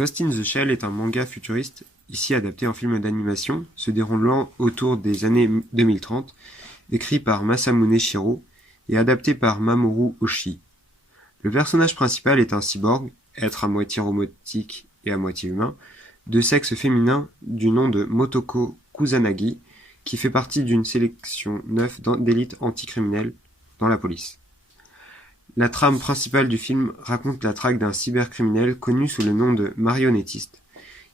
Ghost in the Shell est un manga futuriste, ici adapté en film d'animation, se déroulant autour des années 2030, écrit par Masamune Shirow et adapté par Mamoru Oshii. Le personnage principal est un cyborg, être à moitié robotique et à moitié humain, de sexe féminin du nom de Motoko Kusanagi, qui fait partie d'une sélection 9 d'élite anticriminelle dans la police. La trame principale du film raconte la traque d'un cybercriminel connu sous le nom de marionnettiste,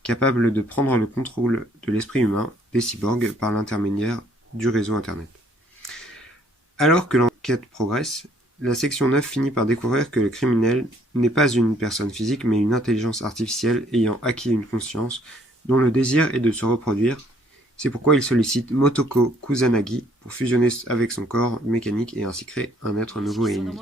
capable de prendre le contrôle de l'esprit humain des cyborgs par l'intermédiaire du réseau Internet. Alors que l'enquête progresse, la section 9 finit par découvrir que le criminel n'est pas une personne physique mais une intelligence artificielle ayant acquis une conscience dont le désir est de se reproduire. C'est pourquoi il sollicite Motoko Kusanagi pour fusionner avec son corps mécanique et ainsi créer un être nouveau et unique.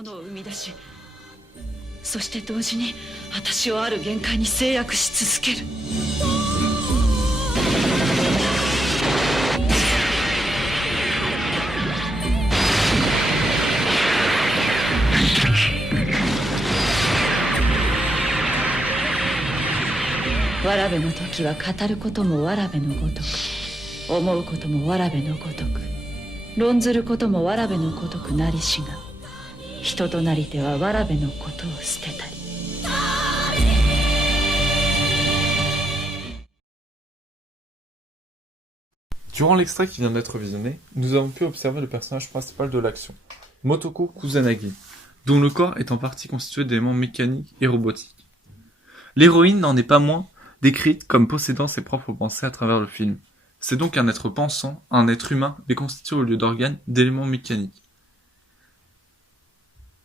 Durant l'extrait qui vient d'être visionné, nous avons pu observer le personnage principal de l'action, Motoko Kusanagi, dont le corps est en partie constitué d'éléments mécaniques et robotiques. L'héroïne n'en est pas moins décrite comme possédant ses propres pensées à travers le film. C'est donc un être pensant, un être humain, mais constitué au lieu d'organes d'éléments mécaniques.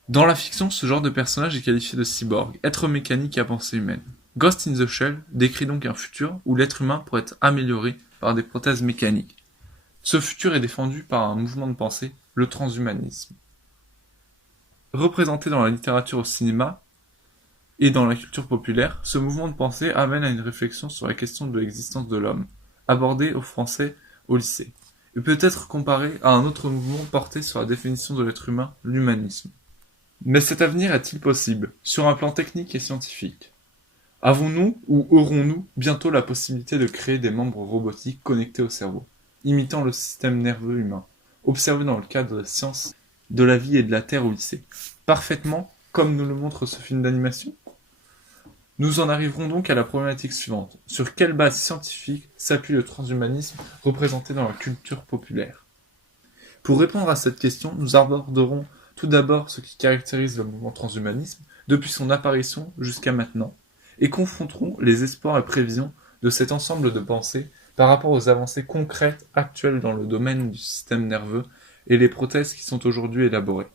Dans la fiction, ce genre de personnage est qualifié de cyborg, être mécanique à pensée humaine. Ghost in the Shell décrit donc un futur où l'être humain pourrait être amélioré par des prothèses mécaniques. Ce futur est défendu par un mouvement de pensée, le transhumanisme. Représenté dans la littérature au cinéma et dans la culture populaire, ce mouvement de pensée amène à une réflexion sur la question de l'existence de l'homme, abordée aux Français au lycée, et peut être comparé à un autre mouvement porté sur la définition de l'être humain, l'humanisme. Mais cet avenir est-il possible, sur un plan technique et scientifique ? Avons-nous ou aurons-nous bientôt la possibilité de créer des membres robotiques connectés au cerveau, imitant le système nerveux humain, observé dans le cadre des sciences de la vie et de la Terre au lycée, parfaitement comme nous le montre ce film d'animation ? Nous en arriverons donc à la problématique suivante. Sur quelle base scientifique s'appuie le transhumanisme représenté dans la culture populaire ? Pour répondre à cette question, nous aborderons tout d'abord ce qui caractérise le mouvement transhumanisme depuis son apparition jusqu'à maintenant, et confronterons les espoirs et prévisions de cet ensemble de pensées par rapport aux avancées concrètes actuelles dans le domaine du système nerveux et les prothèses qui sont aujourd'hui élaborées.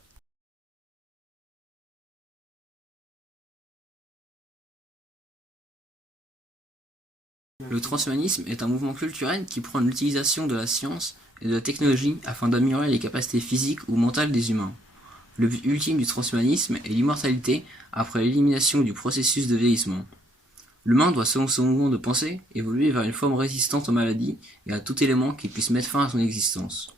Le transhumanisme est un mouvement culturel qui prône l'utilisation de la science et de la technologie afin d'améliorer les capacités physiques ou mentales des humains. Le but ultime du transhumanisme est l'immortalité après l'élimination du processus de vieillissement. L'humain doit, selon ce mouvement de pensée, évoluer vers une forme résistante aux maladies et à tout élément qui puisse mettre fin à son existence.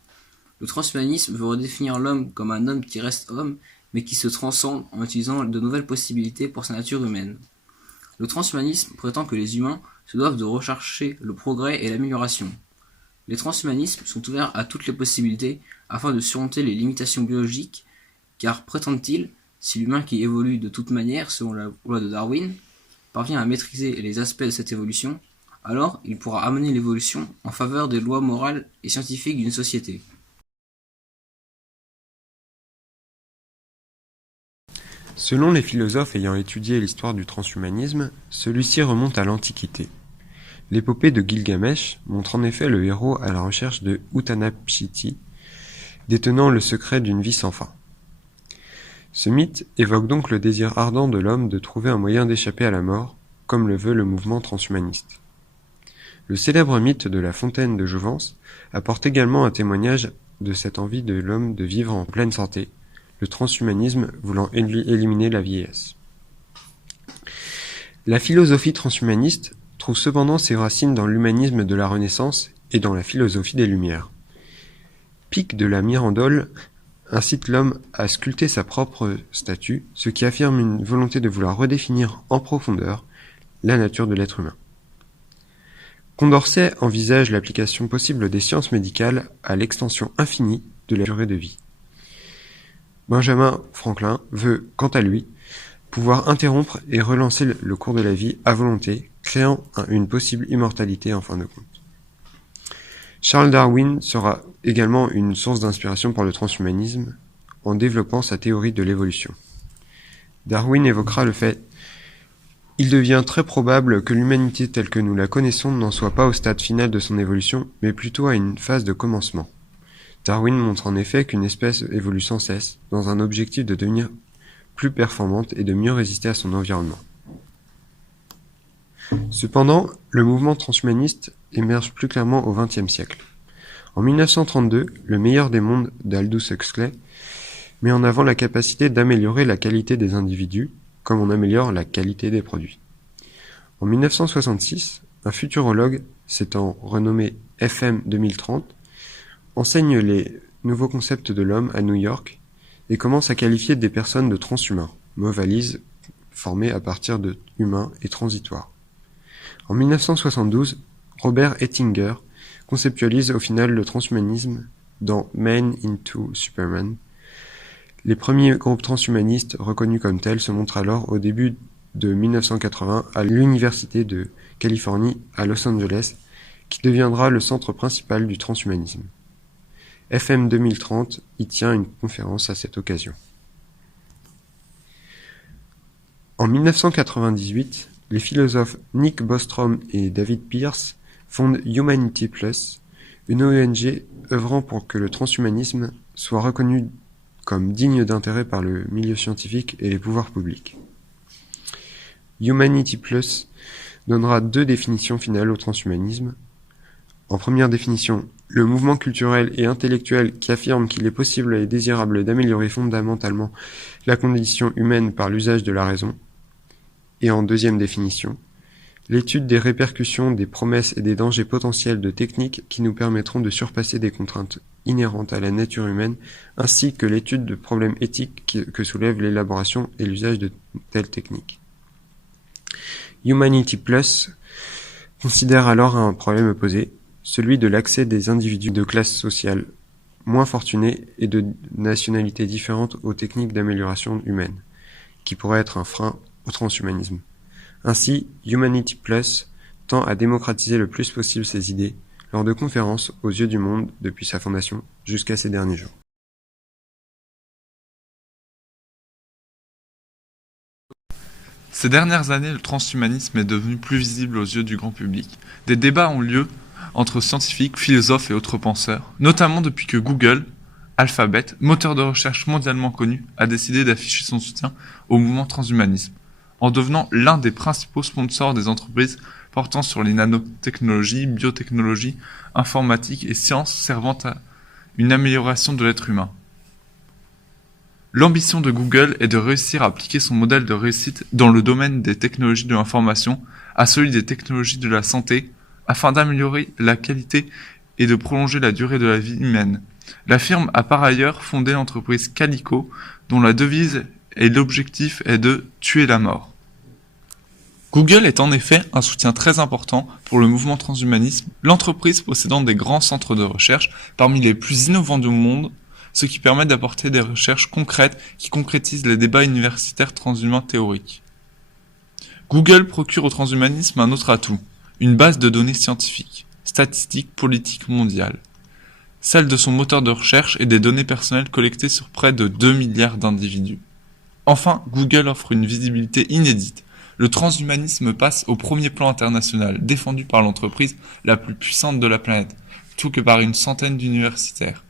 Le transhumanisme veut redéfinir l'homme comme un homme qui reste homme, mais qui se transcende en utilisant de nouvelles possibilités pour sa nature humaine. Le transhumanisme prétend que les humains se doivent de rechercher le progrès et l'amélioration. Les transhumanismes sont ouverts à toutes les possibilités afin de surmonter les limitations biologiques, car prétendent-ils, si l'humain qui évolue de toute manière selon la loi de Darwin parvient à maîtriser les aspects de cette évolution, alors il pourra amener l'évolution en faveur des lois morales et scientifiques d'une société. Selon les philosophes ayant étudié l'histoire du transhumanisme, celui-ci remonte à l'Antiquité. L'épopée de Gilgamesh montre en effet le héros à la recherche de Utanapishti, détenant le secret d'une vie sans fin. Ce mythe évoque donc le désir ardent de l'homme de trouver un moyen d'échapper à la mort, comme le veut le mouvement transhumaniste. Le célèbre mythe de la fontaine de Jouvence apporte également un témoignage de cette envie de l'homme de vivre en pleine santé, le transhumanisme voulant éliminer la vieillesse. La philosophie transhumaniste trouve cependant ses racines dans l'humanisme de la Renaissance et dans la philosophie des Lumières. Pic de la Mirandole incite l'homme à sculpter sa propre statue, ce qui affirme une volonté de vouloir redéfinir en profondeur la nature de l'être humain. Condorcet envisage l'application possible des sciences médicales à l'extension infinie de la durée de vie. Benjamin Franklin veut, quant à lui, pouvoir interrompre et relancer le cours de la vie à volonté, créant une possible immortalité en fin de compte. Charles Darwin sera également une source d'inspiration pour le transhumanisme en développant sa théorie de l'évolution. Darwin évoquera le fait « Il devient très probable que l'humanité telle que nous la connaissons n'en soit pas au stade final de son évolution, mais plutôt à une phase de commencement. » Darwin montre en effet qu'une espèce évolue sans cesse, dans un objectif de devenir plus performante et de mieux résister à son environnement. Cependant, le mouvement transhumaniste émerge plus clairement au XXe siècle. En 1932, Le meilleur des mondes d'Aldous Huxley met en avant la capacité d'améliorer la qualité des individus, comme on améliore la qualité des produits. En 1966, un futurologue, s'étant renommé FM 2030, enseigne les nouveaux concepts de l'homme à New York et commence à qualifier des personnes de transhumains, mot valise formé à partir de humain et transitoire. En 1972, Robert Ettinger conceptualise au final le transhumanisme dans Man into Superman. Les premiers groupes transhumanistes reconnus comme tels se montrent alors au début de 1980 à l'Université de Californie à Los Angeles, qui deviendra le centre principal du transhumanisme. FM 2030 y tient une conférence à cette occasion. En 1998, les philosophes Nick Bostrom et David Pearce fondent Humanity Plus, une ONG œuvrant pour que le transhumanisme soit reconnu comme digne d'intérêt par le milieu scientifique et les pouvoirs publics. Humanity Plus donnera 2 définitions finales au transhumanisme. En première définition, le mouvement culturel et intellectuel qui affirme qu'il est possible et désirable d'améliorer fondamentalement la condition humaine par l'usage de la raison. Et en deuxième définition, l'étude des répercussions, des promesses et des dangers potentiels de techniques qui nous permettront de surpasser des contraintes inhérentes à la nature humaine, ainsi que l'étude de problèmes éthiques que soulève l'élaboration et l'usage de telles techniques. Humanity Plus considère alors un problème opposé, celui de l'accès des individus de classes sociales moins fortunés et de nationalités différentes aux techniques d'amélioration humaine, qui pourraient être un frein au transhumanisme. Ainsi, Humanity Plus tend à démocratiser le plus possible ses idées lors de conférences aux yeux du monde depuis sa fondation jusqu'à ces derniers jours. Ces dernières années, le transhumanisme est devenu plus visible aux yeux du grand public. Des débats ont lieu entre scientifiques, philosophes et autres penseurs, notamment depuis que Google, Alphabet, moteur de recherche mondialement connu, a décidé d'afficher son soutien au mouvement transhumanisme, en devenant l'un des principaux sponsors des entreprises portant sur les nanotechnologies, biotechnologies, informatique et sciences servant à une amélioration de l'être humain. L'ambition de Google est de réussir à appliquer son modèle de réussite dans le domaine des technologies de l'information à celui des technologies de la santé, afin d'améliorer la qualité et de prolonger la durée de la vie humaine. La firme a par ailleurs fondé l'entreprise Calico, dont la devise et l'objectif est de tuer la mort. Google est en effet un soutien très important pour le mouvement transhumanisme, l'entreprise possédant des grands centres de recherche parmi les plus innovants du monde, ce qui permet d'apporter des recherches concrètes qui concrétisent les débats universitaires transhumains théoriques. Google procure au transhumanisme un autre atout, une base de données scientifiques, statistiques, politiques mondiales, celle de son moteur de recherche et des données personnelles collectées sur près de 2 milliards d'individus. Enfin, Google offre une visibilité inédite. Le transhumanisme passe au premier plan international, défendu par l'entreprise la plus puissante de la planète, plutôt que par une centaine d'universitaires.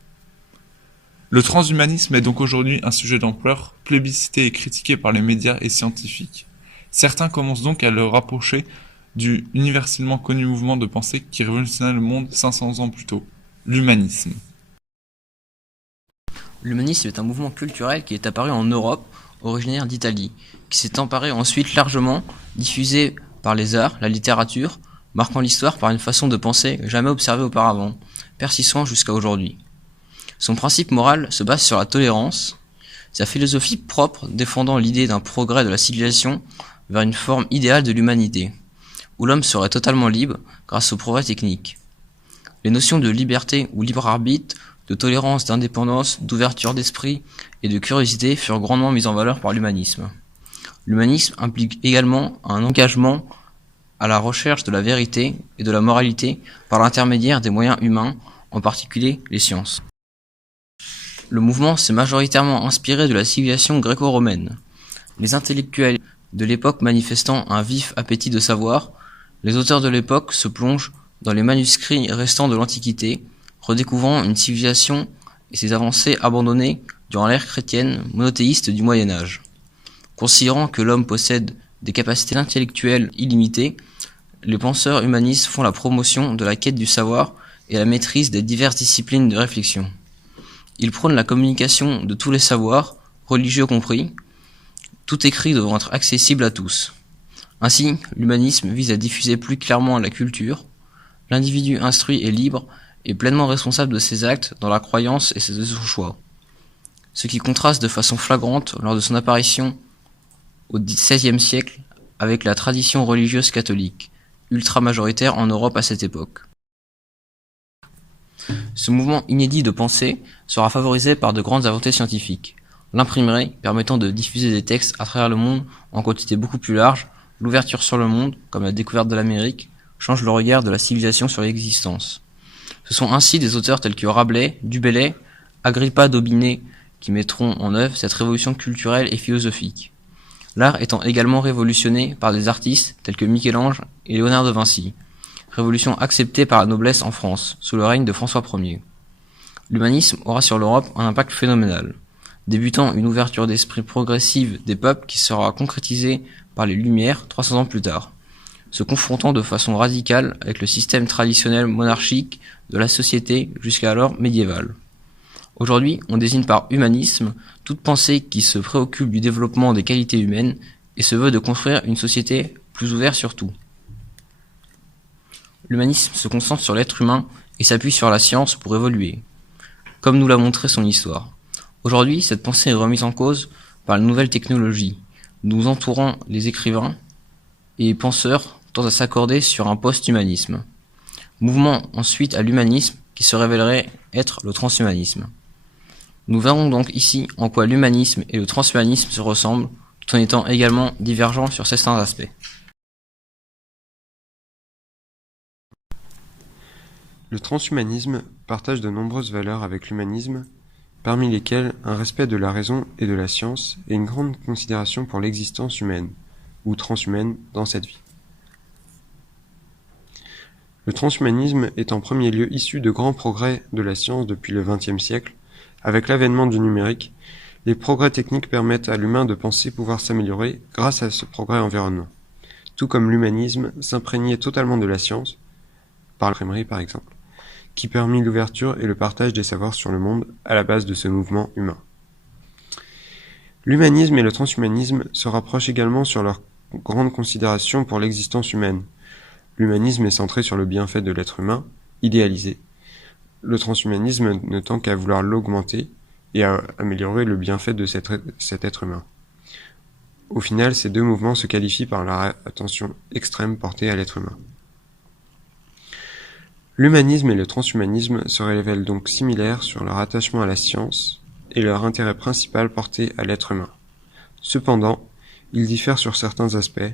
Le transhumanisme est donc aujourd'hui un sujet d'ampleur, plébiscité et critiqué par les médias et scientifiques. Certains commencent donc à le rapprocher du universellement connu mouvement de pensée qui révolutionna le monde 500 ans plus tôt, l'humanisme. L'humanisme est un mouvement culturel qui est apparu en Europe, originaire d'Italie, qui s'est emparé ensuite largement, diffusé par les arts, la littérature, marquant l'histoire par une façon de penser jamais observée auparavant, persistant jusqu'à aujourd'hui. Son principe moral se base sur la tolérance, sa philosophie propre défendant l'idée d'un progrès de la civilisation vers une forme idéale de l'humanité. où l'homme serait totalement libre grâce au progrès technique. Les notions de liberté ou libre arbitre, de tolérance, d'indépendance, d'ouverture d'esprit et de curiosité furent grandement mises en valeur par l'humanisme. L'humanisme implique également un engagement à la recherche de la vérité et de la moralité par l'intermédiaire des moyens humains, en particulier les sciences. Le mouvement s'est majoritairement inspiré de la civilisation gréco-romaine. Les intellectuels de l'époque manifestant un vif appétit de savoir, les auteurs de l'époque se plongent dans les manuscrits restants de l'Antiquité, redécouvrant une civilisation et ses avancées abandonnées durant l'ère chrétienne monothéiste du Moyen Âge. Considérant que l'homme possède des capacités intellectuelles illimitées, les penseurs humanistes font la promotion de la quête du savoir et la maîtrise des diverses disciplines de réflexion. Ils prônent la communication de tous les savoirs, religieux compris, tout écrit devant être accessible à tous. Ainsi, l'humanisme vise à diffuser plus clairement la culture. L'individu instruit et libre est pleinement responsable de ses actes dans la croyance et de son choix. Ce qui contraste de façon flagrante lors de son apparition au XVIe siècle avec la tradition religieuse catholique, ultra majoritaire en Europe à cette époque. Ce mouvement inédit de pensée sera favorisé par de grandes avancées scientifiques. L'imprimerie, permettant de diffuser des textes à travers le monde en quantité beaucoup plus large, l'ouverture sur le monde, comme la découverte de l'Amérique, change le regard de la civilisation sur l'existence. Ce sont ainsi des auteurs tels que Rabelais, Du Bellay, Agrippa d'Aubigné qui mettront en œuvre cette révolution culturelle et philosophique. L'art étant également révolutionné par des artistes tels que Michel-Ange et Léonard de Vinci, révolution acceptée par la noblesse en France, sous le règne de François Ier. L'humanisme aura sur l'Europe un impact phénoménal, débutant une ouverture d'esprit progressive des peuples qui sera concrétisée par les Lumières 300 ans plus tard, se confrontant de façon radicale avec le système traditionnel monarchique de la société jusqu'alors médiévale. Aujourd'hui, on désigne par humanisme toute pensée qui se préoccupe du développement des qualités humaines et se veut de construire une société plus ouverte sur tout. L'humanisme se concentre sur l'être humain et s'appuie sur la science pour évoluer, comme nous l'a montré son histoire. Aujourd'hui, cette pensée est remise en cause par les nouvelles technologies, nous entourant les écrivains et penseurs tendent à s'accorder sur un post-humanisme. Mouvement ensuite à l'humanisme qui se révélerait être le transhumanisme. Nous verrons donc ici en quoi l'humanisme et le transhumanisme se ressemblent, tout en étant également divergents sur certains aspects. Le transhumanisme partage de nombreuses valeurs avec l'humanisme, parmi lesquelles un respect de la raison et de la science et une grande considération pour l'existence humaine, ou transhumaine, dans cette vie. Le transhumanisme est en premier lieu issu de grands progrès de la science depuis le XXe siècle. Avec l'avènement du numérique, les progrès techniques permettent à l'humain de penser pouvoir s'améliorer grâce à ce progrès environnement, tout comme l'humanisme s'imprégnait totalement de la science, par l'imprimerie par exemple, qui permit l'ouverture et le partage des savoirs sur le monde à la base de ce mouvement humain. L'humanisme et le transhumanisme se rapprochent également sur leur grande considération pour l'existence humaine. L'humanisme est centré sur le bienfait de l'être humain, idéalisé. Le transhumanisme ne tend qu'à vouloir l'augmenter et à améliorer le bienfait de cet être humain. Au final, ces deux mouvements se qualifient par leur attention extrême portée à l'être humain. L'humanisme et le transhumanisme se révèlent donc similaires sur leur attachement à la science et leur intérêt principal porté à l'être humain. Cependant, ils diffèrent sur certains aspects.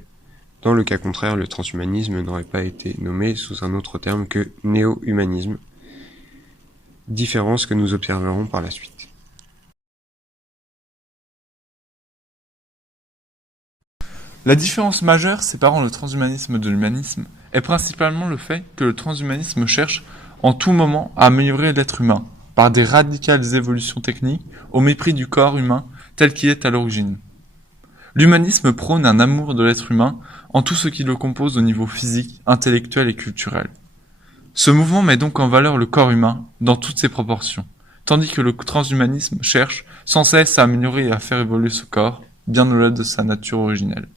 Dans le cas contraire, le transhumanisme n'aurait pas été nommé sous un autre terme que néo-humanisme, différence que nous observerons par la suite. La différence majeure séparant le transhumanisme de l'humanisme est principalement le fait que le transhumanisme cherche en tout moment à améliorer l'être humain par des radicales évolutions techniques au mépris du corps humain tel qu'il est à l'origine. L'humanisme prône un amour de l'être humain en tout ce qui le compose au niveau physique, intellectuel et culturel. Ce mouvement met donc en valeur le corps humain dans toutes ses proportions, tandis que le transhumanisme cherche sans cesse à améliorer et à faire évoluer ce corps, bien au-delà de sa nature originelle.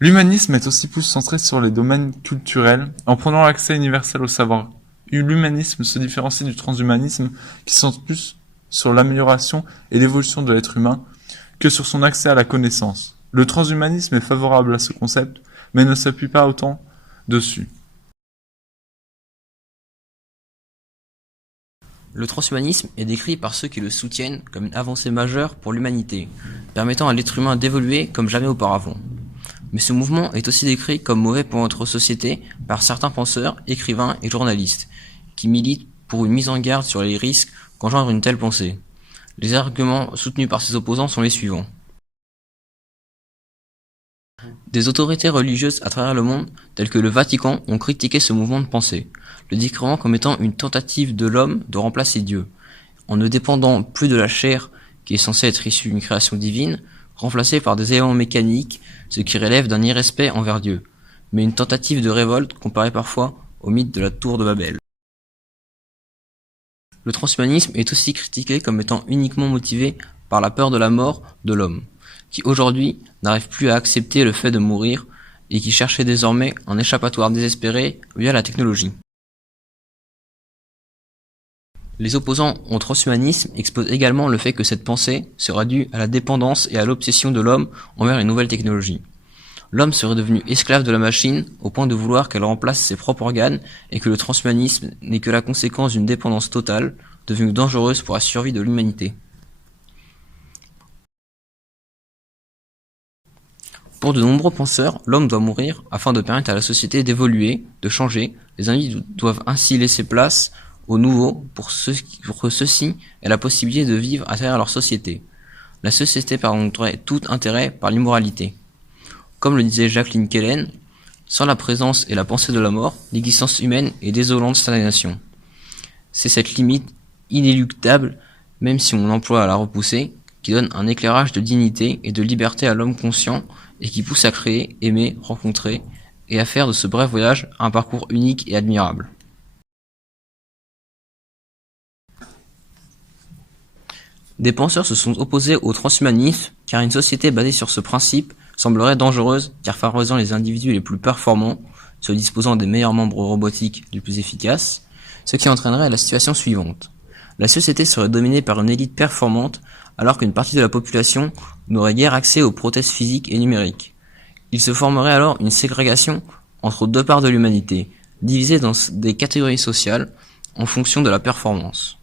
L'humanisme est aussi plus centré sur les domaines culturels, en prenant l'accès universel au savoir. L'humanisme se différencie du transhumanisme, qui se centre plus sur l'amélioration et l'évolution de l'être humain, que sur son accès à la connaissance. Le transhumanisme est favorable à ce concept, mais ne s'appuie pas autant dessus. Le transhumanisme est décrit par ceux qui le soutiennent comme une avancée majeure pour l'humanité, permettant à l'être humain d'évoluer comme jamais auparavant. Mais ce mouvement est aussi décrit comme mauvais pour notre société par certains penseurs, écrivains et journalistes, qui militent pour une mise en garde sur les risques qu'engendre une telle pensée. Les arguments soutenus par ces opposants sont les suivants. Des autorités religieuses à travers le monde, telles que le Vatican, ont critiqué ce mouvement de pensée, le décrivant comme étant une tentative de l'homme de remplacer Dieu, en ne dépendant plus de la chair qui est censée être issue d'une création divine, remplacée par des éléments mécaniques, ce qui relève d'un irrespect envers Dieu, mais une tentative de révolte comparée parfois au mythe de la tour de Babel. Le transhumanisme est aussi critiqué comme étant uniquement motivé par la peur de la mort de l'homme, qui aujourd'hui n'arrive plus à accepter le fait de mourir et qui cherchait désormais un échappatoire désespéré via la technologie. Les opposants au transhumanisme exposent également le fait que cette pensée sera due à la dépendance et à l'obsession de l'homme envers les nouvelles technologies. L'homme serait devenu esclave de la machine au point de vouloir qu'elle remplace ses propres organes et que le transhumanisme n'est que la conséquence d'une dépendance totale, devenue dangereuse pour la survie de l'humanité. Pour de nombreux penseurs, l'homme doit mourir afin de permettre à la société d'évoluer, de changer. Les individus doivent ainsi laisser place aux nouveaux pour que ceux-ci aient la possibilité de vivre à travers leur société. La société perdrait tout intérêt par l'immoralité. Comme le disait Jacqueline Kellen, sans la présence et la pensée de la mort, l'existence humaine est désolante stagnation. C'est cette limite inéluctable, même si on emploie à la repousser, qui donne un éclairage de dignité et de liberté à l'homme conscient et qui pousse à créer, aimer, rencontrer et à faire de ce bref voyage un parcours unique et admirable. Des penseurs se sont opposés au transhumanisme car une société basée sur ce principe semblerait dangereuse car favorisant les individus les plus performants, se disposant des meilleurs membres robotiques les plus efficaces, ce qui entraînerait la situation suivante. La société serait dominée par une élite performante alors qu'une partie de la population n'aurait guère accès aux prothèses physiques et numériques. Il se formerait alors une ségrégation entre deux parts de l'humanité, divisée dans des catégories sociales en fonction de la performance.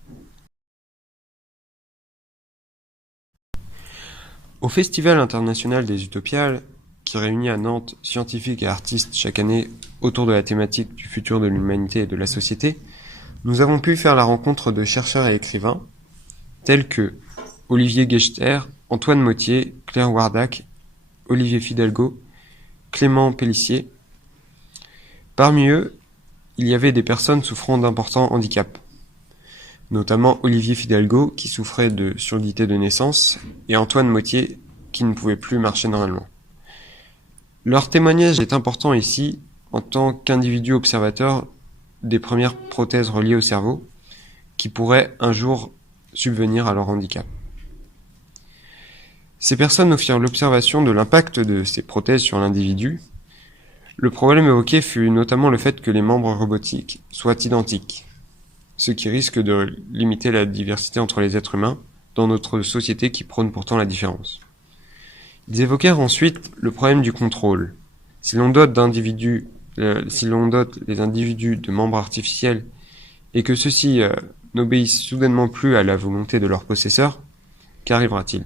Au Festival international des Utopiales, qui réunit à Nantes scientifiques et artistes chaque année autour de la thématique du futur de l'humanité et de la société, nous avons pu faire la rencontre de chercheurs et écrivains tels que Olivier Gechter, Antoine Mottier, Claire Wardak, Olivier Fidalgo, Clément Pellissier. Parmi eux, il y avait des personnes souffrant d'importants handicaps, notamment Olivier Fidalgo qui souffrait de surdité de naissance et Antoine Mottier qui ne pouvait plus marcher normalement. Leur témoignage est important ici en tant qu'individu observateur des premières prothèses reliées au cerveau qui pourraient un jour subvenir à leur handicap. Ces personnes nous firent l'observation de l'impact de ces prothèses sur l'individu. Le problème évoqué fut notamment le fait que les membres robotiques soient identiques, ce qui risque de limiter la diversité entre les êtres humains dans notre société qui prône pourtant la différence. Ils évoquèrent ensuite le problème du contrôle. Si l'on dote les individus de membres artificiels et que ceux-ci n'obéissent soudainement plus à la volonté de leur possesseur, qu'arrivera-t-il ?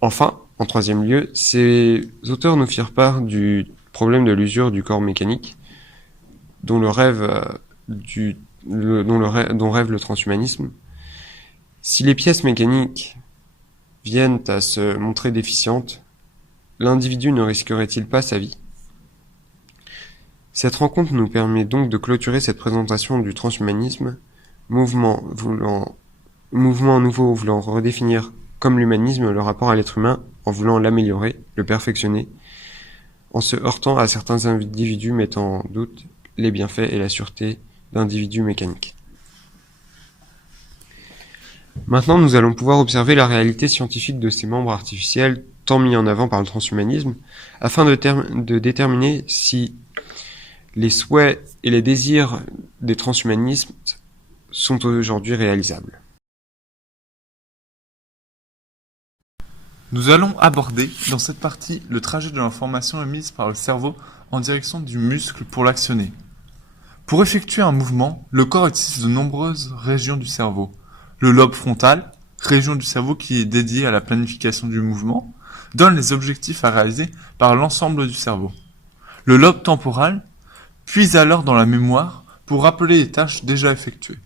Enfin, en troisième lieu, ces auteurs nous firent part du problème de l'usure du corps mécanique, dont rêve le transhumanisme. Si les pièces mécaniques viennent à se montrer déficientes, l'individu ne risquerait-il pas sa vie ? Cette rencontre nous permet donc de clôturer cette présentation du transhumanisme, mouvement nouveau voulant redéfinir comme l'humanisme le rapport à l'être humain en voulant l'améliorer, le perfectionner, en se heurtant à certains individus mettant en doute les bienfaits et la sûreté d'individus mécaniques. Maintenant, nous allons pouvoir observer la réalité scientifique de ces membres artificiels tant mis en avant par le transhumanisme, afin de déterminer si les souhaits et les désirs des transhumanistes sont aujourd'hui réalisables. Nous allons aborder dans cette partie le trajet de l'information émise par le cerveau en direction du muscle pour l'actionner. Pour effectuer un mouvement, le corps utilise de nombreuses régions du cerveau. Le lobe frontal, région du cerveau qui est dédiée à la planification du mouvement, donne les objectifs à réaliser par l'ensemble du cerveau. Le lobe temporal puise alors dans la mémoire pour rappeler les tâches déjà effectuées.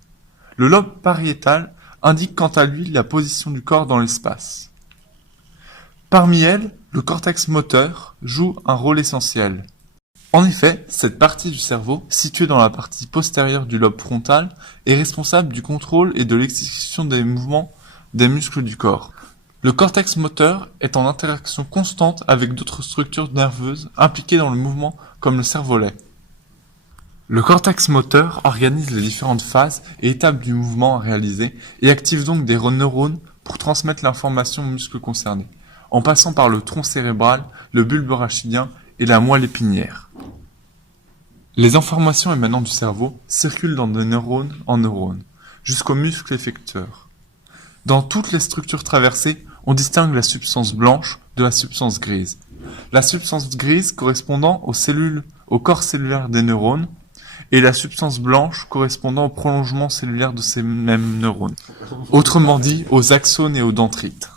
Le lobe pariétal indique quant à lui la position du corps dans l'espace. Parmi elles, le cortex moteur joue un rôle essentiel. En effet, cette partie du cerveau, située dans la partie postérieure du lobe frontal, est responsable du contrôle et de l'exécution des mouvements des muscles du corps. Le cortex moteur est en interaction constante avec d'autres structures nerveuses impliquées dans le mouvement comme le cervelet. Le cortex moteur organise les différentes phases et étapes du mouvement à réaliser et active donc des neurones pour transmettre l'information aux muscles concernés, en passant par le tronc cérébral, le bulbe rachidien et la moelle épinière. Les informations émanant du cerveau circulent dans de neurones en neurones, jusqu'au muscle effecteur. Dans toutes les structures traversées, on distingue la substance blanche de la substance grise. La substance grise correspondant au corps cellulaire des neurones, et la substance blanche correspondant au prolongement cellulaire de ces mêmes neurones. Autrement dit, aux axones et aux dendrites.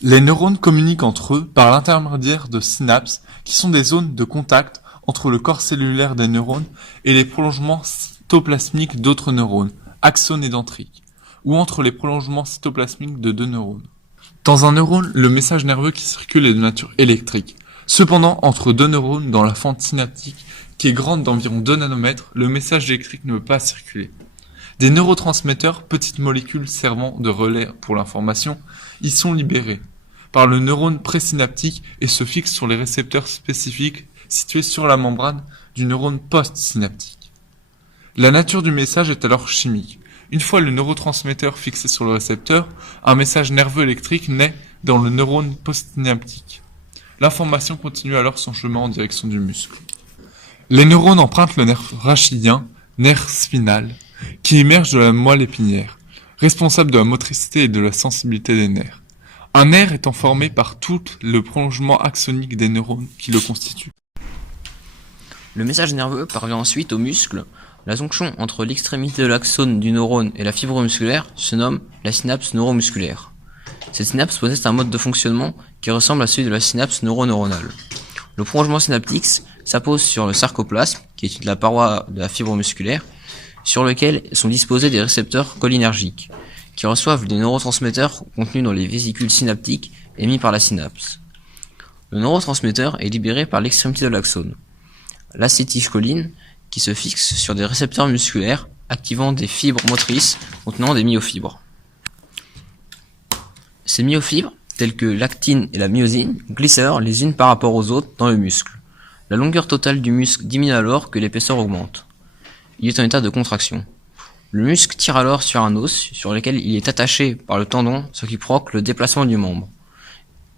Les neurones communiquent entre eux par l'intermédiaire de synapses, qui sont des zones de contact entre le corps cellulaire des neurones et les prolongements cytoplasmiques d'autres neurones, axones et dendrites, ou entre les prolongements cytoplasmiques de deux neurones. Dans un neurone, le message nerveux qui circule est de nature électrique. Cependant, entre deux neurones dans la fente synaptique, qui est grande d'environ 2 nanomètres, le message électrique ne peut pas circuler. Des neurotransmetteurs, petites molécules servant de relais pour l'information, y sont libérés par le neurone présynaptique et se fixent sur les récepteurs spécifiques situés sur la membrane du neurone postsynaptique. La nature du message est alors chimique. Une fois le neurotransmetteur fixé sur le récepteur, un message nerveux électrique naît dans le neurone postsynaptique. L'information continue alors son chemin en direction du muscle. Les neurones empruntent le nerf rachidien, nerf spinal, qui émerge de la moelle épinière, responsable de la motricité et de la sensibilité des nerfs. Un nerf étant formé par tout le prolongement axonique des neurones qui le constituent. Le message nerveux parvient ensuite au muscle. La jonction entre l'extrémité de l'axone du neurone et la fibre musculaire se nomme la synapse neuromusculaire. Cette synapse possède un mode de fonctionnement qui ressemble à celui de la synapse neuroneuronale. Le prolongement synaptique s'appose sur le sarcoplasme, qui est la paroi de la fibre musculaire, sur lequel sont disposés des récepteurs cholinergiques, qui reçoivent des neurotransmetteurs contenus dans les vésicules synaptiques émis par la synapse. Le neurotransmetteur est libéré par l'extrémité de l'axone, l'acétylcholine, qui se fixe sur des récepteurs musculaires, activant des fibres motrices contenant des myofibres. Ces myofibres, telles que l'actine et la myosine, glissent alors les unes par rapport aux autres dans le muscle. La longueur totale du muscle diminue alors que l'épaisseur augmente. Il est en état de contraction. Le muscle tire alors sur un os sur lequel il est attaché par le tendon, ce qui provoque le déplacement du membre.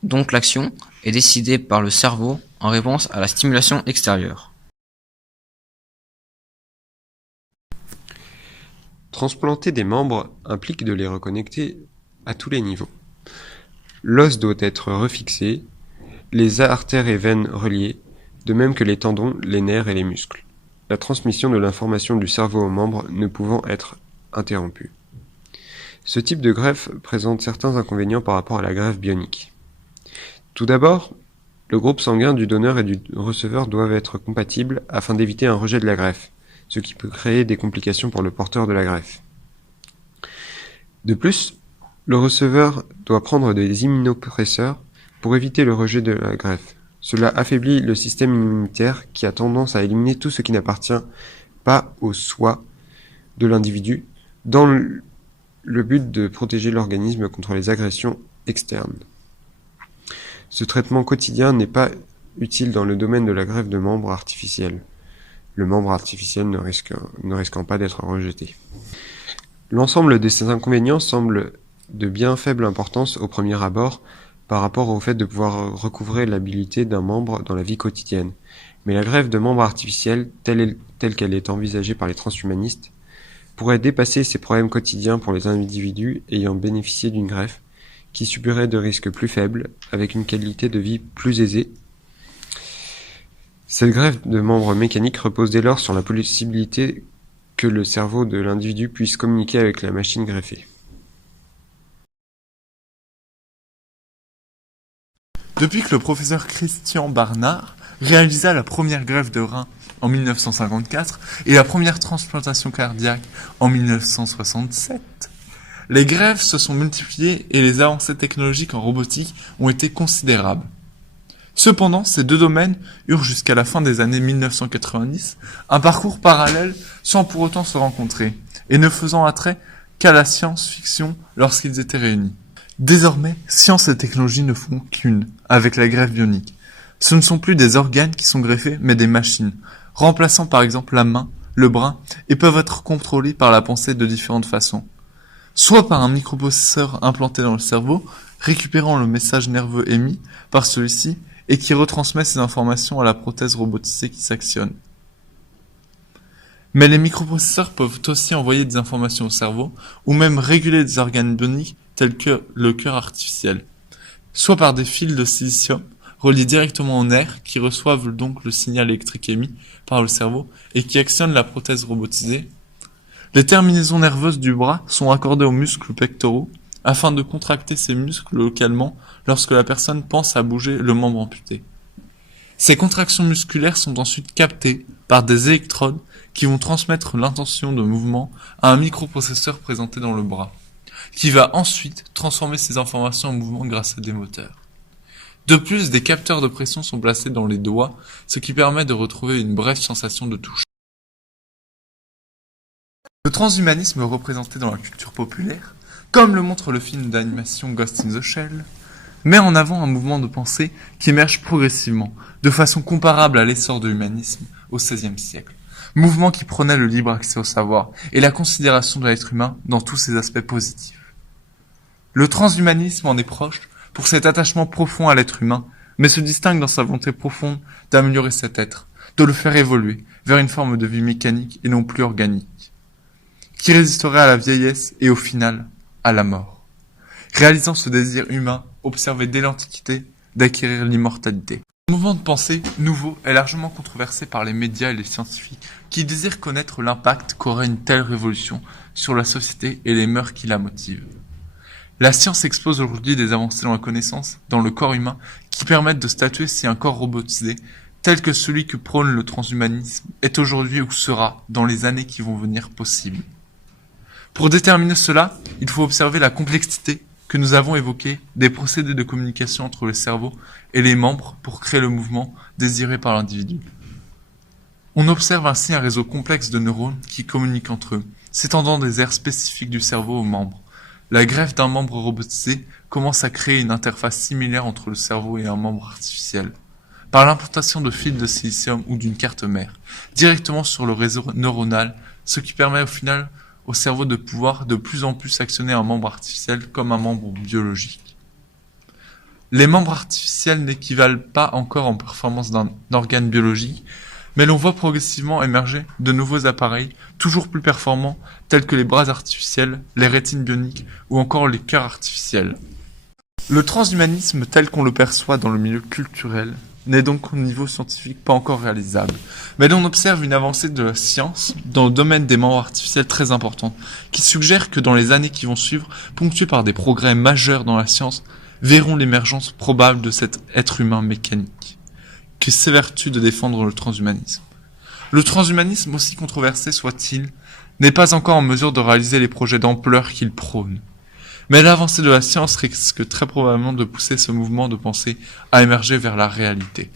Donc l'action est décidée par le cerveau en réponse à la stimulation extérieure. Transplanter des membres implique de les reconnecter à tous les niveaux. L'os doit être refixé, les artères et veines reliées, de même que les tendons, les nerfs et les muscles. La transmission de l'information du cerveau aux membres ne pouvant être interrompue. Ce type de greffe présente certains inconvénients par rapport à la greffe bionique. Tout d'abord, le groupe sanguin du donneur et du receveur doivent être compatibles afin d'éviter un rejet de la greffe, ce qui peut créer des complications pour le porteur de la greffe. De plus, le receveur doit prendre des immunopresseurs pour éviter le rejet de la greffe. Cela affaiblit le système immunitaire qui a tendance à éliminer tout ce qui n'appartient pas au soi de l'individu dans le but de protéger l'organisme contre les agressions externes. Ce traitement quotidien n'est pas utile dans le domaine de la greffe de membres artificiels, le membre artificiel ne risquant pas d'être rejeté. L'ensemble de ces inconvénients semble de bien faible importance au premier abord par rapport au fait de pouvoir recouvrer l'habilité d'un membre dans la vie quotidienne. Mais la greffe de membres artificiels, telle qu'elle est envisagée par les transhumanistes, pourrait dépasser ces problèmes quotidiens pour les individus ayant bénéficié d'une greffe qui subiraient de risques plus faibles, avec une qualité de vie plus aisée. Cette greffe de membres mécaniques repose dès lors sur la possibilité que le cerveau de l'individu puisse communiquer avec la machine greffée. Depuis que le professeur Christian Barnard réalisa la première greffe de rein en 1954 et la première transplantation cardiaque en 1967, les greffes se sont multipliées et les avancées technologiques en robotique ont été considérables. Cependant, ces deux domaines eurent jusqu'à la fin des années 1990 un parcours parallèle sans pour autant se rencontrer et ne faisant attrait qu'à la science-fiction lorsqu'ils étaient réunis. Désormais, science et technologie ne font qu'une avec la greffe bionique. Ce ne sont plus des organes qui sont greffés, mais des machines, remplaçant par exemple la main, le bras, et peuvent être contrôlés par la pensée de différentes façons. Soit par un microprocesseur implanté dans le cerveau, récupérant le message nerveux émis par celui-ci et qui retransmet ces informations à la prothèse robotisée qui s'actionne. Mais les microprocesseurs peuvent aussi envoyer des informations au cerveau, ou même réguler des organes bioniques tels que le cœur artificiel, soit par des fils de silicium reliés directement aux nerfs qui reçoivent donc le signal électrique émis par le cerveau et qui actionnent la prothèse robotisée. Les terminaisons nerveuses du bras sont accordées aux muscles pectoraux afin de contracter ces muscles localement lorsque la personne pense à bouger le membre amputé. Ces contractions musculaires sont ensuite captées par des électrodes qui vont transmettre l'intention de mouvement à un microprocesseur présenté dans le bras, qui va ensuite transformer ces informations en mouvement grâce à des moteurs. De plus, des capteurs de pression sont placés dans les doigts, ce qui permet de retrouver une brève sensation de touche. Le transhumanisme représenté dans la culture populaire, comme le montre le film d'animation Ghost in the Shell, met en avant un mouvement de pensée qui émerge progressivement, de façon comparable à l'essor de l'humanisme au XVIe siècle. Mouvement qui prônait le libre accès au savoir et la considération de l'être humain dans tous ses aspects positifs. Le transhumanisme en est proche pour cet attachement profond à l'être humain, mais se distingue dans sa volonté profonde d'améliorer cet être, de le faire évoluer vers une forme de vie mécanique et non plus organique, qui résisterait à la vieillesse et au final à la mort, réalisant ce désir humain observé dès l'Antiquité d'acquérir l'immortalité. Ce mouvement de pensée nouveau est largement controversé par les médias et les scientifiques qui désirent connaître l'impact qu'aurait une telle révolution sur la société et les mœurs qui la motivent. La science expose aujourd'hui des avancées dans la connaissance, dans le corps humain, qui permettent de statuer si un corps robotisé, tel que celui que prône le transhumanisme, est aujourd'hui ou sera, dans les années qui vont venir, possible. Pour déterminer cela, il faut observer la complexité que nous avons évoquée des procédés de communication entre le cerveau et les membres pour créer le mouvement désiré par l'individu. On observe ainsi un réseau complexe de neurones qui communiquent entre eux, s'étendant des aires spécifiques du cerveau aux membres. La greffe d'un membre robotisé commence à créer une interface similaire entre le cerveau et un membre artificiel, par l'implantation de fils de silicium ou d'une carte mère, directement sur le réseau neuronal, ce qui permet au final au cerveau de pouvoir de plus en plus actionner un membre artificiel comme un membre biologique. Les membres artificiels n'équivalent pas encore en performance d'un organe biologique, mais l'on voit progressivement émerger de nouveaux appareils toujours plus performants tels que les bras artificiels, les rétines bioniques ou encore les cœurs artificiels. Le transhumanisme tel qu'on le perçoit dans le milieu culturel n'est donc au niveau scientifique pas encore réalisable, mais l'on observe une avancée de la science dans le domaine des membres artificiels très importante, qui suggère que dans les années qui vont suivre, ponctuées par des progrès majeurs dans la science, verront l'émergence probable de cet être humain mécanique, qui s'évertue de défendre le transhumanisme. Le transhumanisme, aussi controversé soit-il, n'est pas encore en mesure de réaliser les projets d'ampleur qu'il prône. Mais l'avancée de la science risque très probablement de pousser ce mouvement de pensée à émerger vers la réalité.